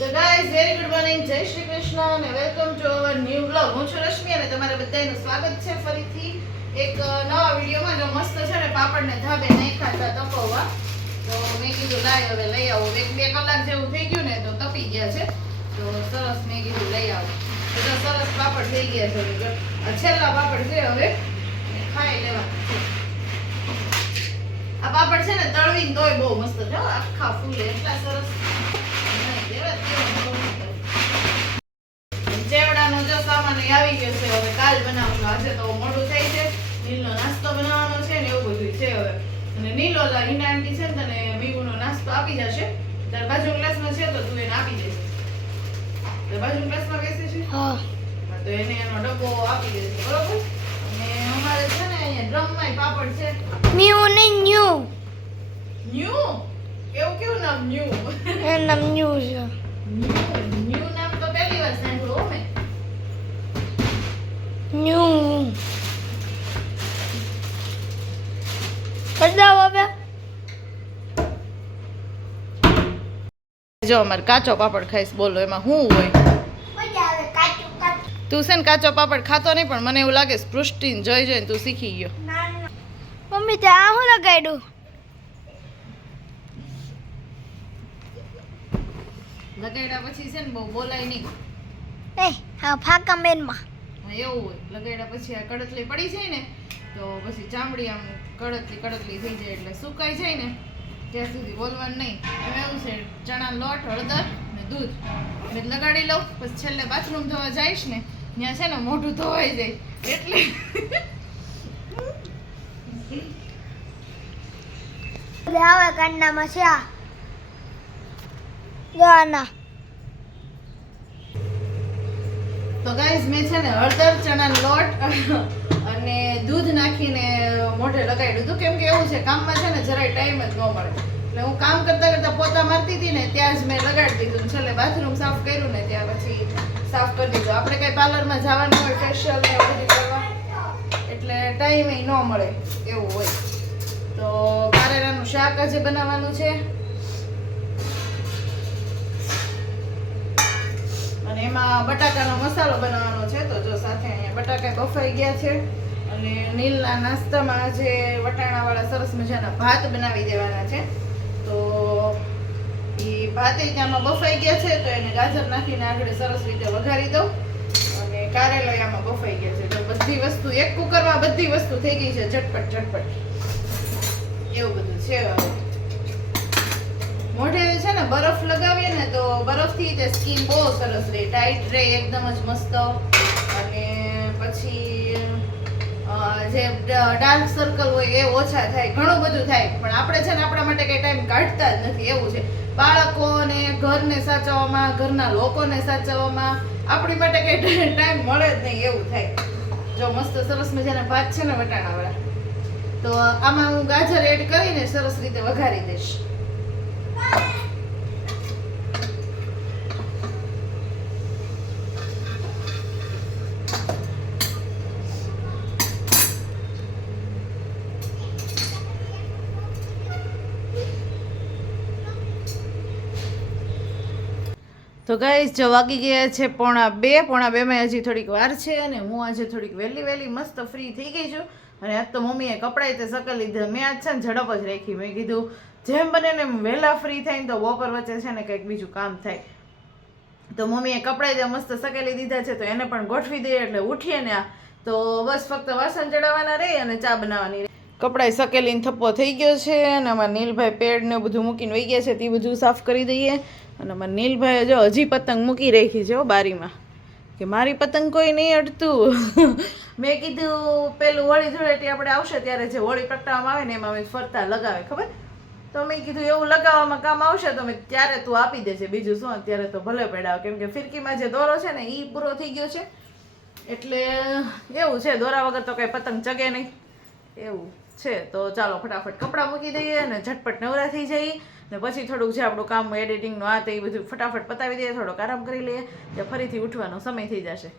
So guys, very good morning. જય શ્રી કૃષ્ણ અને welcome to our new vlog. હું છું રશ્મિ અને તમારા બધાનું સ્વાગત છે ફરીથી એક નવા વિડીયોમાં. જો મસ્ત છે ને પાપડને ધાબે નહીં ખાતા તપવવા, તો મેં કીધું લાય હવે લઈ આવું. 1-2 કલાક જેવું થઈ ગયું ને તો તપી ગયા છે, તો સરસ મેં કીધું લઈ આવું. તો સરસ પાપડ થઈ ગયા છે. આ છેલ્લા પાપડ છે, હવે ખાઈ લેવાના છે. આ પાપડ છે ને તળવીને તોય બહુ મસ્ત છે, આખા ફૂલે એટલા સરસ. ચેવડાનો જો સામાન આવી ગયો છે, હવે કાલ બનાવશું. આજે તો મોડું થાય છે, નીલનો નાસ્તો બનાવવાનો છે ને એવું બધું છે હવે. અને નીલો હિના આંટી છે ને તને બીવુનો નાસ્તો આપી જશે. તાર બાજુ ક્લાસમાં છે તો તું એને આપી દેશે. તાર બાજુ ક્લાસમાં બેસે છે, હા, તો એને એનો ડબ્બો આપી દેશે, બરોબર. અને અમારે છે ને અહીંયા ડ્રમમાં પાપડ છે. ન્યુ ને ન્યુ ન્યુ એવું કેવું નામ ન્યુ? એ નામ ન્યુ છે. ન્યુ નામ તો પહેલી વાર સાંભળ્યું મેં. ન્યુ બતાવો હવે. જો અમારે કાચો પાપડ ખાઈશ, બોલો એમાં શું હોય? તું છે ને કાચો પાપડ ખાતો નહીં, પણ મને એવું લાગે સ્પૃષ્ટિને જોઈ જોઈને તું શીખી ગયો. મમ્મી તે આ હું લગાડ્યું? લગાડ્યા પછી છે ને બહુ બોલાય નહીં. એ હા ફાકા મેનમાં હા એવું હોય. લગાડ્યા પછી આ કડતલી પડી જાય ને તો પછી ચામડી આમ કડતલી થઈ જાય, એટલે સુકાઈ જાય ને ત્યાં સુધી બોલવાનું નહીં. એમ એવું છે, ચણા લોટ, હળદર ને દૂધ મેં લગાડી લઉં. પછી છેલ્લે બાથરૂમ ધોવા જઈશ ને ત્યાં છે ને મોઢું ધોવાઈ જાય, એટલે આવે કાંડામાં છે આ ગાના. તો ગાઈઝ મેં છે ને હળદર, ચણાનો લોટ અને દૂધ નાખીને મોઢે લગાડ્યું હતું. કેમ કે એવું છે કામમાં છે ને જરાય ટાઈમ જ ન મળે, એટલે હું કામ કરતા કરતા પોતા મારતી હતી ને ત્યાં જ મેં લગાડી દીધું. છેલ્લે બાથરૂમ સાફ કર્યું ને ત્યાં પછી સાફ કરી દીધું. આપણે કઈ પાર્લરમાં જવાનું હોય, ફેશિયલ ને બધું કરવા, એટલે ટાઈમ ન મળે એવું હોય. તો કારેલાનું શાક આજે બનાવવાનું છે, અને એમાં બટાકાનો મસાલો બનાવવાનો છે. તો જો સાથે અહીંયા બટાકા બફાઈ ગયા છે, અને નીલના નાસ્તામાં આજે વટાણાવાળા સરસ મજાના ભાત બનાવી દેવાના છે. તો એ ભાતે ત્યાંમાં બફાઈ ગયા છે, તો એને ગાજર નાખીને આગળ સરસ રીતે વઘારી દઉં. અને કારેલા આમાં બફાઈ ગયા છે. તો બધી વસ્તુ એક કુકરમાં બધી વસ્તુ થઈ ગઈ છે, ઝટપટ એવું બધું છે. હવે મોઢે છે ને બરફ લગાવીએ ને તો બરફથી તે સ્કિન બહુ સરસ રહે, ટાઈટ રહે, એકદમ જ મસ્ત. અને પછી જે ડાર્ક સર્કલ હોય એ ઓછા થાય, ઘણું બધું થાય. પણ આપણે છે ને આપણા માટે કઈ ટાઈમ કાઢતા જ નથી, એવું છે. બાળકોને, ઘરને સાચવવામાં, ઘરના લોકોને સાચવવામાં આપણી માટે કઈ ટાઈમ મળે જ નહીં, એવું થાય. જો મસ્ત સરસ મજાના ભાત છે ને વટાણાવાળા, તો આમાં હું ગાજર એડ કરીને સરસ રીતે વઘારી દઈશ. તો ગાઈસ જો વાગી ગયા છે 1:30. 1:30 હજી થોડીક વાર છે, અને હું આજે થોડીક વહેલી મસ્ત ફ્રી થઈ ગઈ છું. અને આજ તો મમ્મીએ કપડાં તે સકલ લીધા. મેં આજ છે ને ઝડપ જ રાખી. મેં કીધું જેમ બને ને વહેલા ફ્રી થાય ને તો બપોર વચ્ચે છે ને કંઈક બીજું કામ થાય. તો મમ્મીએ કપડાં તે મસ્ત સકેલી દીધા છે, તો એને પણ ગોઠવી દઈએ એટલે ઉઠીએ ને તો બસ ફક્ત વાસણ ચડાવવાના રહે અને ચા બનાવવાની રહે. કપડાં સકેલીને થપ્પો થઈ ગયો છે, અને અમારા નીલભાઈ પેડ ને બધું મૂકીને વહી ગયા છે, તે બધું સાફ કરી દઈએ. અને અમારા નીલભાઈ જો હજી પતંગ મૂકી રાખી છે બારીમાં, કે મારી પતંગ કોઈ નહીં અડતું. મેં કીધું પેલું હોળી ધૂળેટી આપણે આવશે ત્યારે જે હોળી પ્રગટાવવામાં આવે ને એમાં અમે ફરતા લગાવે, ખબર? તો મેં કીધું એવું લગાવવામાં કામ આવશે તો મેં ત્યારે તું આપી દેજે, બીજું શું, અત્યારે તો ભલે પડાવ. કેમ કે ફિરકીમાં જે દોરો છે ને એ પૂરો થઈ ગયો છે, એટલે એવું છે, દોરા વગર તો કંઈ પતંગ ચગે નહીં, એવું છે. તો ચાલો ફટાફટ કપડાં મૂકી દઈએ અને ઝટપટ નવરા થઈ જઈએ, ને પછી થોડુંક જે આપણું કામ એડિટિંગનું આ તે બધું ફટાફટ પતાવી દઈએ, થોડોક આરામ કરી લઈએ, ત્યાં ફરીથી ઉઠવાનો સમય થઈ જશે.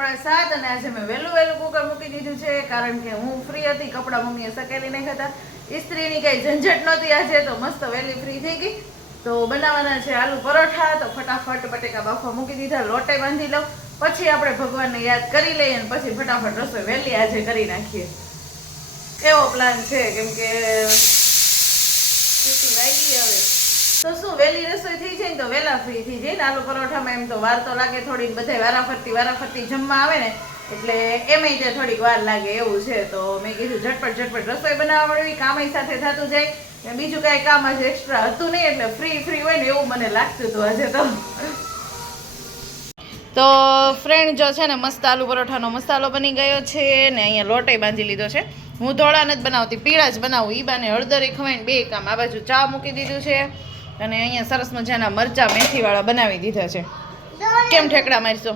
6:45 અને આજે મેં વહેલું કુકર મૂકી દીધું છે કારણ કે હું ફ્રી હતી. કપડાં મમ્મીએ સકેલી નાખ્યા હતા. ઇસ્ત્રીની કઈ ઝંઝટ નહોતી આજે, તો મસ્ત વહેલી ફ્રી થઈ ગઈ. તો બનાવવાના છે આલુ પરોઠા. તો ફટાફટ બટેકા બાફવા મૂકી દીધા, લોટે બાંધી લઉં, પછી આપણે ભગવાનને યાદ કરી લઈએ અને પછી ફટાફટ રસોઈ વહેલી આજે કરી નાખીએ એવો પ્લાન છે. કેમ કે સીટી વાગી હવે તો શું વહેલી રસોઈ થઈ જાય ને તો વહેલા ફ્રી થઈ જાય ને. આલુ પરોઠામાં એમ તો વાર તો લાગે થોડી, બધા વારાફરતી જમવા આવે ને એટલે એમાંય તે થોડીક વાર લાગે એવું છે. તો મેં કીધું ઝટપટ રસોઈ બનાવવા મળવી, કામય સાથે થતું જાય ને બીજું કાંઈ કામ આજે એક્સ્ટ્રા હતું નહીં એટલે ફ્રી હોય ને એવું મને લાગતું હતું આજે. તો ફ્રેન્ડ જો છે ને મસ્ત આલુ પરોઠાનો મસાલો બની ગયો છે ને અહીંયા લોટે બાંધી લીધો છે. હું ધોળા નથી બનાવતી, પીળા જ બનાવું. ઈબાને હળદરે ખવાઈને બે કામ. આ બાજુ ચા મૂકી દીધું છે અને અહીંયા સરસ મજાના મરચા મેથીવાળા બનાવી દીધા છે. કેમ ઠેકડા મારશો?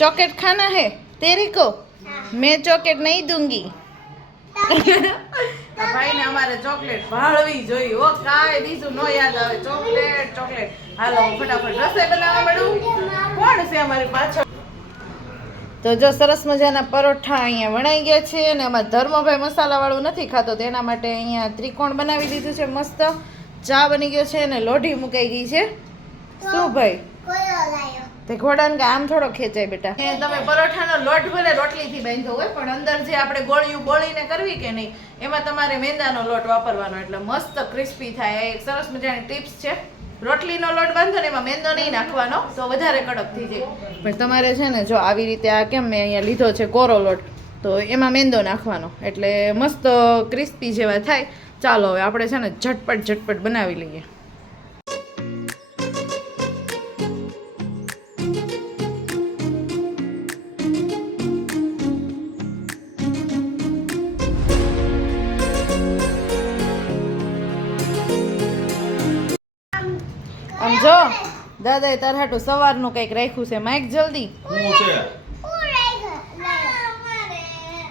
चॉकलेट खाना है तेरे को? मैं चॉकलेट नहीं दूंगी. ભાઈ ને અમારે ચોકલેટ ભાળવી જોઈએ હો, કાંઈ બીજું નો યાદ આવે. ચોકલેટ. હાલો ફટાફટ રસોઈ બનાવવા મળું. કોણ છે અમારી પાછળ? તો જો સરસ મજાના પરોઠા અહીંયા વણાઈ ગયા છે અને અમારા ધર્મભાઈ મસાલાવાળું નથી ખાતો, તેના માટે અહીંયા ત્રિકોણ બનાવી દીધું છે મસ્ત. ચા બની ગયો છે અને લોઢી મુકાઈ ગઈ છે. શું ભાઈ તે ઘોડાને કે આમ થોડો ખેંચાય બેટા. તમે પરોઠાનો લોટ ભલે રોટલીથી બાંધ્યો હોય પણ અંદર જે આપણે ગોળિયું બોળીને કરવી કે નહીં એમાં તમારે મેંદાનો લોટ વાપરવાનો એટલે મસ્ત ક્રિસ્પી થાય. એક સરસ મજાની ટિપ્સ છે. રોટલીનો લોટ બાંધો ને એમાં મેંદો નહીં નાખવાનો તો વધારે કડક થઈ જાય. પણ તમારે છે ને જો આવી રીતે આ કેમ મેં અહીંયા લીધો છે કોરો લોટ, તો એમાં મેંદો નાખવાનો એટલે મસ્ત ક્રિસ્પી જેવા થાય. ચાલો હવે આપણે છે ને ઝટપટ બનાવી લઈએ. આમ જો દાદાએ તાર હાટું સવારનું કંઈક રાખ્યું છે. માઇક જલ્દી. હું છે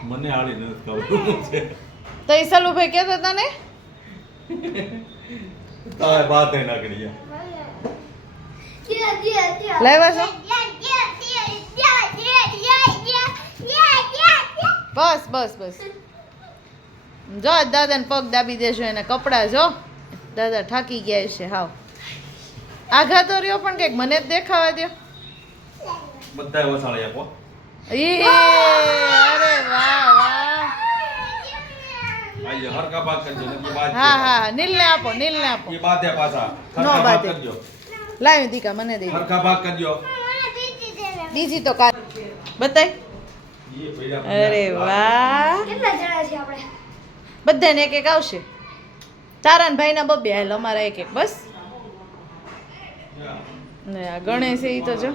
મને આડી નથી ખબર છે તો એ સલુભાઈ કહેતા હતા ને તાય વાત હે ના કરી લાવ્યા છો? બસ જો દાદાને પગ દાબી દેજો, એને કપડાં જો દાદા થાકી ગયા છે હાવ. આઘાતો રહ્યો પણ કંઈક મને જ દેખાવા દો. બધાય વસાળી આપો. અરે વાહ. આઈએ હરકા બાત કરજો ને બાદ. હા નીલને આપો. એ બાદે પાછા નો હરકા બાત બાદે. કરજો. લાવી દીકા મને દે. હરકા બાત કરજો. બીજી તો કાર બતાય. એ પૈડા અરે વાહ. કેટલા જણા છે આપણે? બધાને એક આવશે. તારા ને ભાઈના બબ્બે હાલ, અમારા એક બસ. ને આ ગણેશ એ તો જો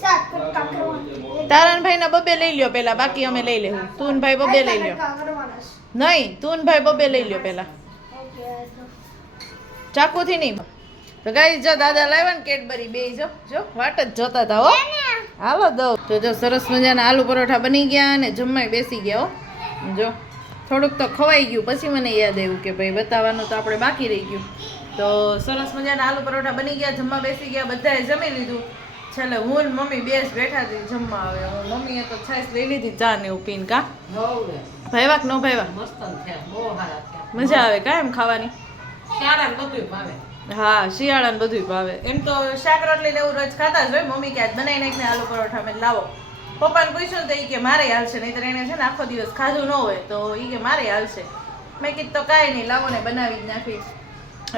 સાત કટકા કરવાના. તારા ને ભાઈના બબ્બે લઈ લ્યો પેલા, બાકી અમે લઈ લેવું. તું ને ભાઈ બબ્બે લઈ લ્યો. નહીં, તું ને ભાઈ બબ્બે લઈ લ્યો પેલા, ચાકુથી નહીં. તો ગાઈસ જો દાદા લાવ્યા ને કેડબરી બે જો વાટ જ જોતા હતા હો. હાલો દઉં. તો જો સરસ મજાના આલુ પરોઠા બની ગયા અને જમવાય બેસી ગયા હો. જો થોડુંક તો ખવાઈ ગયું, પછી મને યાદ આવ્યું કે ભાઈ બતાવવાનું તો આપણે બાકી રહી ગયું. તો સરસ મજાના આલુ પરોઠા બની ગયા, જમવા બેસી ગયા, બધાએ જમી લીધું. છેલ્લે હું ને મમ્મી બેસ બેઠા હતી જમવા. આવે મમ્મીએ તો છાશ લઈ લીધી ચા ને એવું પીને. કા ભાઈવા કે ન ભાઈવા? મજા આવે કા એમ ખાવાની? હા શિયાળાને બધું ભાવે. એમ તો શાક રોટલી ને એવું રોજ ખાતા જ હોય. મમ્મી કે આજ બનાવી નાખીને આલુ પરોઠા મેં લાવો. પપ્પાને પૂછ્યું ને તો એ કે મારે હાલશે, નહીંતર એને છે ને આખો દિવસ ખાધું ન હોય તો એ કે મારે હાલશે. મેં કીધું તો કાંઈ નહીં, લાવો ને બનાવી જ નાખી.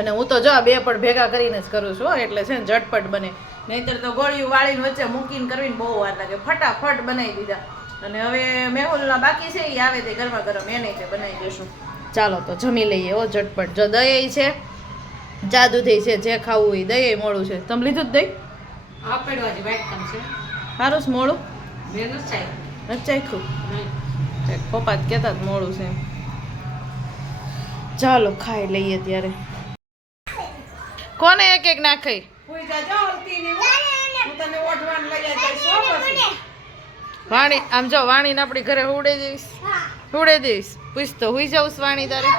અને હું તો જો આ બે પણ ભેગા કરીને જ કરું છું એટલે છે ને ઝટપટ બને. નહીંતર તો ગોળિયું વાળીને વચ્ચે મૂકીને કરવીને બહુ વાર લાગે. ફટાફટ બનાવી દીધા. અને હવે મેહુલના બાકી છે એ આવે તે ગરમા ગરમ એને તે બનાવી દઈશું. ચાલો તો જમી લઈએ હો ઝટપટ. જો દહીં છે, ચા દૂધી છે, જે ખાવું હોય. દહીં મોડું છે. તમે લીધું જ દહીં? સારું છે મોડું નથી ચાખ્યું. પપ્પા જ કહેતા જ મોડું છે. ચાલો ખાઈ લઈએ ત્યારે. કોને એક નાખી? વાણી આમ જો વાણીને આપણી ઘરે ઉડે દઈશ. પૂછ તો હુઈ જાઉં વાણી તારે.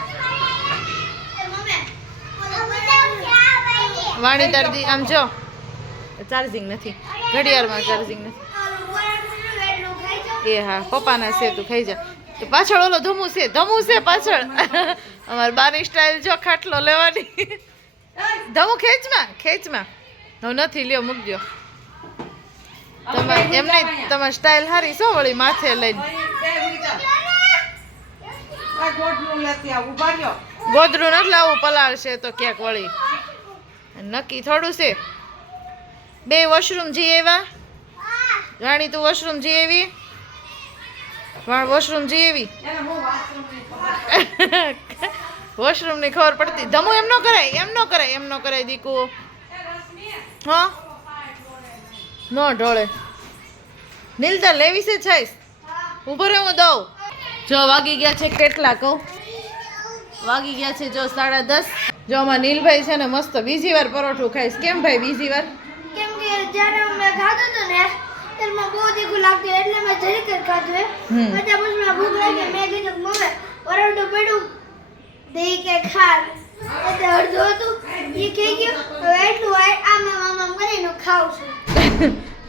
વાણી તારી આમ જો ચાર્જિંગ નથી. ઘડિયાળમાં ચાર્જિંગ નથી. આનું પરાઠું એટલું ખાઈ જાઓ. એ હા પપ્પાના છે તું ખાઈ જા. તો પાછળ ઓલો ધમુ છે પાછળ. અમારી બાની સ્ટાઇલ જો ખાટલો લેવાની. ધમુ ખેંચમાં હવે નથી લ્યો મૂકજો. તમારે એમ નહીં તમારી સ્ટાઇલ સારી છો વળી માથે લઈને. ગોદરું નથી લાવવું પલાળશે તો ક્યાંક વળી નક્કી થોડું છે. બે વોશરૂમ જઈ આવ્યા રાણી તું વોશરૂમ જઈ આવી વોશરૂમ જઈ આવી વોશરૂમ ની ખબર પડતી. ધમુ એમ ન કરાય દીકુ. હા નો ઢોળે નીલતા લેવી છે છાઈસ ઉભો રહે હું દઉં. જો વાગી ગયા છે કેટલા કહું વાગી ગયા છે જો 10:30. જો આમાં નીલભાઈ છે ને મસ્ત બીજી વાર પરોઠું ખાઈશ. કેમ ભાઈ બીજી વાર? કેમ કે જ્યારે મેં ખાધું હતું ને ત્યારે બહુ તીખું લાગતું એટલે મેં જરીક જ ખાધું હે. પછી મને ભૂખ લાગી મેં કીધું મમ્મી પરોઠું પડ્યું દહીં કે ખા એટલે અડધું હતું એ ખાઈ ગયું. હવે એટલું આમ આમ કરીને ખાઉં છું.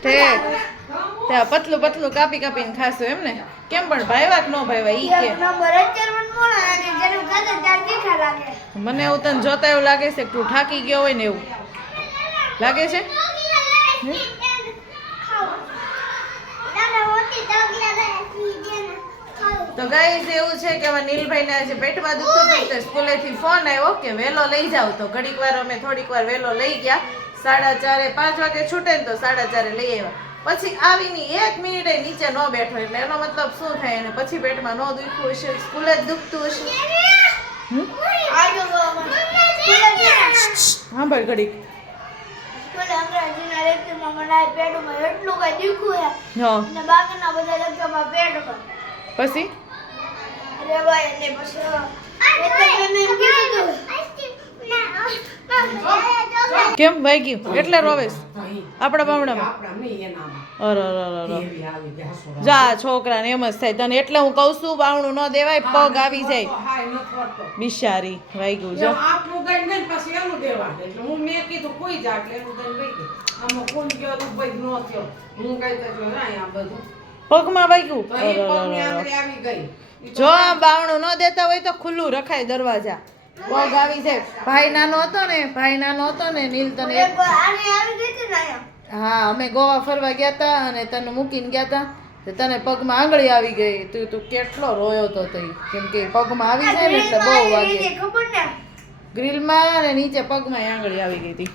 ત્યાં પતલું કાપીને ખાશો એમ ને? કેમ પણ ભાઈવા કે ન ભાઈવા ઈ કે એક નંબર અત્યારે મને મોડો લાગે જ્યારે ખાધું ત્યારે તીખા લાગે. મને એવું તને જોતા એવું લાગે છે કે તું થાકી ગયો હોય ને એવું લાગે છે. તો ગાઈસ એવું છે કે અમારા નીલભાઈને આજે પેટમાં દુખતું હતું તો સ્કૂલેથી ફોન આવ્યો કે વેલો લઈ જાવ. તો ઘડીક વાર અમે થોડીક વાર વેલો લઈ ગયા. 4:30 5 વાગે છૂટે ને તો 4:30 લઈ આવ્યા. પછી આવીને 1 મિનિટે નીચે ન બેઠો એટલે એનો મતલબ શું થાય અને પછી પેટમાં ન દુખતું હશે સ્કૂલે જ દુખતું હશે. હા ભાઈ ઘડીક સ્કૂલે અંગ્રેજીના લેક્ચરમાં મને આ પેટમાં એટલું કઈ દુખ્યું હે હા અને બાકીના બધા લેક્ચરમાં પેટમાં પછી અરે ભાઈ ને પછી એટલે મેં એમ કીધું કેમ વાગ્યું એટલે રોવેશ આપણા બામડામાં અરે જા છોકરાને એમ જ થાય તને એટલે હું કહું છું બાવણું ન દેવાય પગ આવી જાય બિચારી વાગ્યું જો પગમાં વાગ્યું જો આ બાવણું ન દેતા હોય તો ખુલ્લું રખાય દરવાજા પગ આવી જાય. ભાઈ નાનો હતો ને નીલ તને આને આવી ગઈ હતી ને અહીંયા. હા અમે ગોવા ફરવા ગયા હતા અને તને મૂકીને ગયા હતા તો તને પગમાં આંગળી આવી ગઈ. તું કેટલો રોયો તો તઈ કેમ કે પગમાં આવી જાય ને એટલે બહુ વાગે ખબર ને ગ્રીલમાં અને નીચે પગમાં આંગળી આવી ગઈ હતી.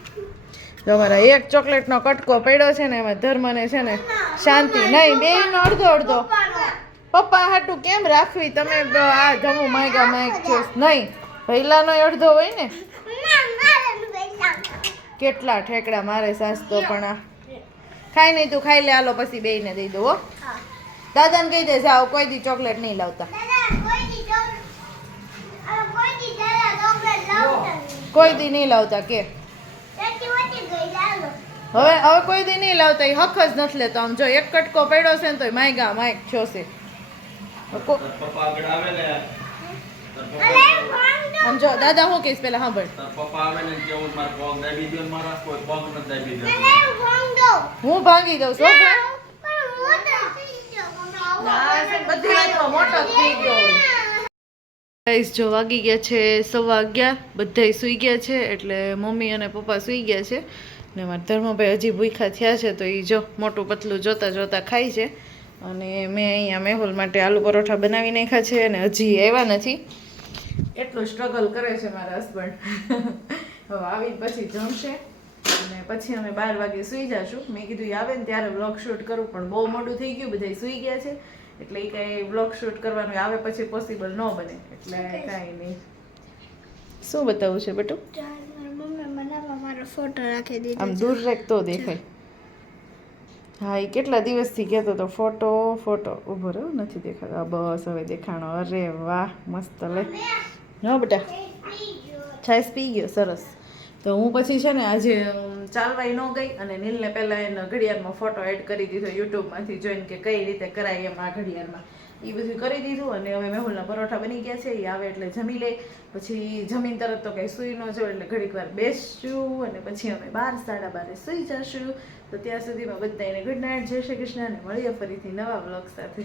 તો અમારા એક ચોકલેટનો કટકો પડ્યો છે ને એમાં ધર્મને છે ને શાંતિ નહીં બેયનો અડધો પપ્પા હાટું કેમ રાખવી તમે આ ધમુ માયક છો નહીં પહેલાનો અડધો હોય ને કેટલા ઠેકડા મારે સાસ તો પણ આ ખાઈ નહીં તું ખાઈ લે હાલો પછી બેયને દઈ દો હો. દાદાને કહી દે જાઓ કોઈ દી ચોકલેટ નહીં લાવતા કોઈ દી નહીં લાવતા કે હવે કોઈ દી નહીં લાવતા એ હક જ નથી લેતો. આમ જો એક કટકો પડ્યો છે ને તો માયક છો છે. પપ્પા આગળ આવે ને આમ જો દાદા હું કહીશ પેલા સાંભળ પપ્પા આવે ને કેવું મારે પગ દાબી દો મારા કોઈ પગ નથી દાબી દો હું ભાંગી દઉં છું બધી વાતમાં મોટો થઈ ગયો હોય. ગાઈસ જો વાગી ગયા છે 11:15 બધાય સૂઈ ગયા છે એટલે મમ્મી અને પપ્પા સૂઈ ગયા છે ને મારા ધર્મભાઈ હજી ભૂખ્યા થયા છે તો એ જો મોટું પતલું જોતા ખાય છે. અને મેં અહીંયા મેહુલ માટે આલુ પરોઠા બનાવી નાખ્યા છે અને હજી આવ્યા નથી એટલું સ્ટ્રગલ કરે છે મારા હસબન્ડ. હવે આવીને પછી જમશે અને પછી અમે 12 વાગે સૂઈ જશું. મેં કીધું આવે ને ત્યારે બ્લોગ શૂટ કરું પણ બહુ મોડું થઈ ગયું બધા સૂઈ ગયા છે એટલે એ કાંઈ બ્લોગ શૂટ કરવાનું આવે પછી પોસિબલ ન બને એટલે કાંઈ નહીં. શું બતાવવું છે બેટું? મમ્મી બનાવવા મારો ફોટો રાખી દીધો. આમ દૂર રાખ તો દેખાય. હા એ કેટલા દિવસથી કહેતો તો ફોટો ઊભો રહ્યો નથી દેખાતો. બસ હવે દેખાણો. અરે વાહ મસ્ત લે. હા બેટા છાશ પી ગયો સરસ. તો તો હું પછી છે ને આજે ચાલવાય ન ગઈ અને નીલને પહેલાં એનો ઘડિયાળમાં ફોટો એડ કરી દીધો યુટ્યુબમાંથી જોઈને કે કઈ રીતે કરાય એમ આ ઘડિયાળમાં એ બધું કરી દીધું. અને હવે મેહુલના પરોઠા બની ગયા છે, એ આવે એટલે જમી લે. પછી જમીન તરત તો કંઈ સૂઈ ન જો એટલે ઘડીક વાર બેસશું અને પછી અમે 12 12:30 સૂઈ જશું. તો ત્યાં સુધીમાં બધાને ગુડ નાઇટ, જય શ્રી કૃષ્ણ, અને મળીએ ફરીથી નવા વ્લોગ સાથે.